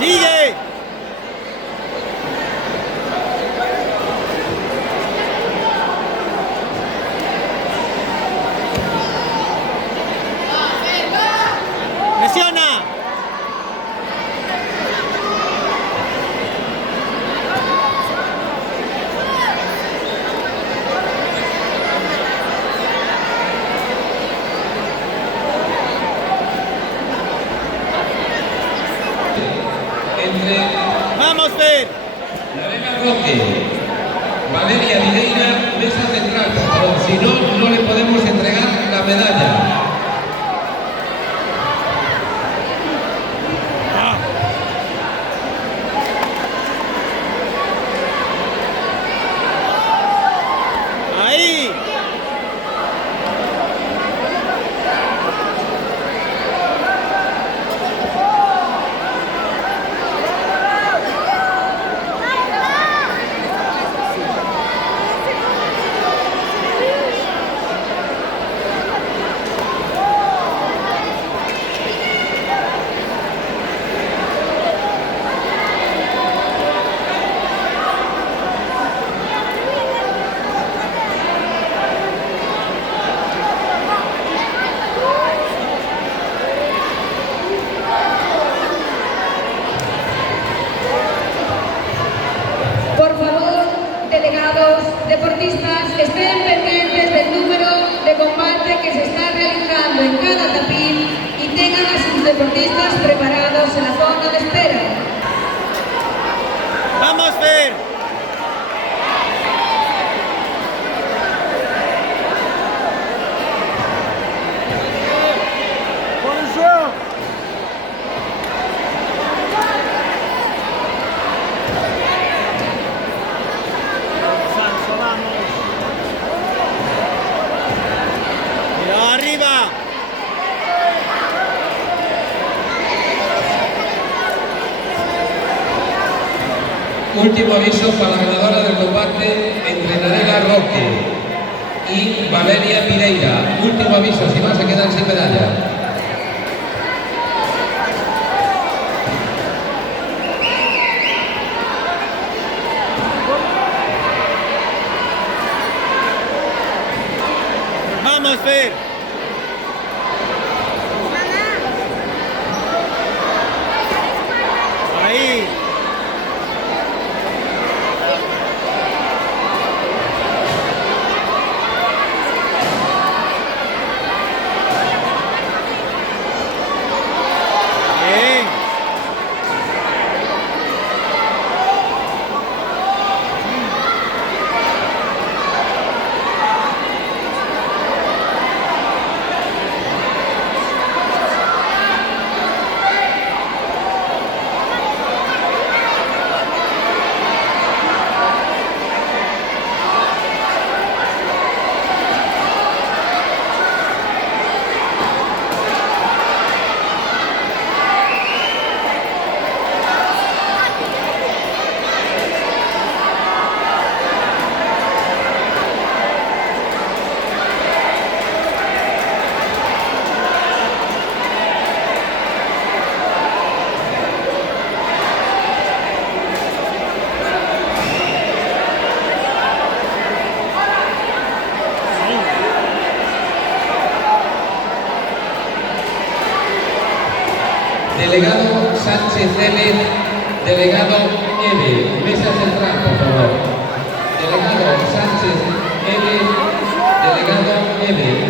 ¡Sigue! ¡Presiona! ¡Vamos, Fer! Lorena Roque, Valeria Videira, mesa central, por favor. Si no, no le podemos entregar la medalla. ¡Ahí! Por favor, delegados, deportistas, estén pendientes del número de combate que se está realizando en cada tapiz y tengan a sus deportistas preparados en la zona de espera. ¡Vamos, Fer! ¡Mira arriba! Último aviso para la ganadora del combate entre Lorena Roque y Valeria Videira. Último aviso, si no se quedan sin medalla. ¡Vamos, Fer! ¡Ahí! ¡Bien! Delegado Sánchez Vélez, delegado L, mesa central, por favor. Delegado Sánchez L, delegado L.